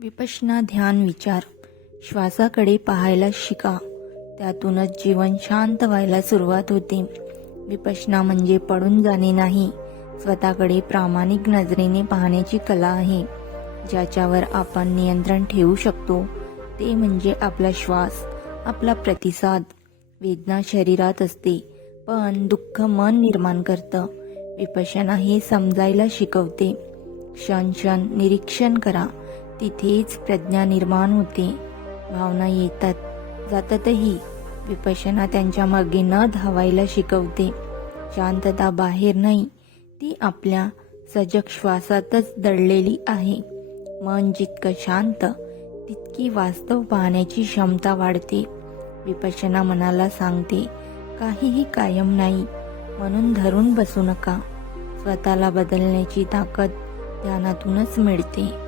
विपश्यना ध्यान विचार. श्वासाकडे पाहायला शिका. त्यातूनच जीवन शांत व्हायला सुरुवात होते. विपश्यना म्हणजे पडून जाणे नाही. स्वतःकडे प्रामाणिक नजरेने पाहण्याची कला आहे. ज्याच्यावर आपण नियंत्रण ठेवू शकतो ते म्हणजे आपला श्वास आपला प्रतिसाद. वेदना शरीरात असते पण दुःख मन निर्माण करतं. विपश्यना हे समजायला शिकवते. क्षण क्षण निरीक्षण करा. तिथेच प्रज्ञा निर्माण होते. भावना येतात. जातातही. विपशना त्यांच्या मागे न धावायला शिकवते. शांतता बाहेर नाही. ती आपल्या सजग श्वासातच दडलेली आहे. मन जितकं शांत तितकी वास्तव पाहण्याची क्षमता वाढते. विपशना मनाला सांगते काहीही कायम नाही. म्हणून धरून बसू नका. स्वतःला बदलण्याची ताकद ध्यानातूनच मिळते.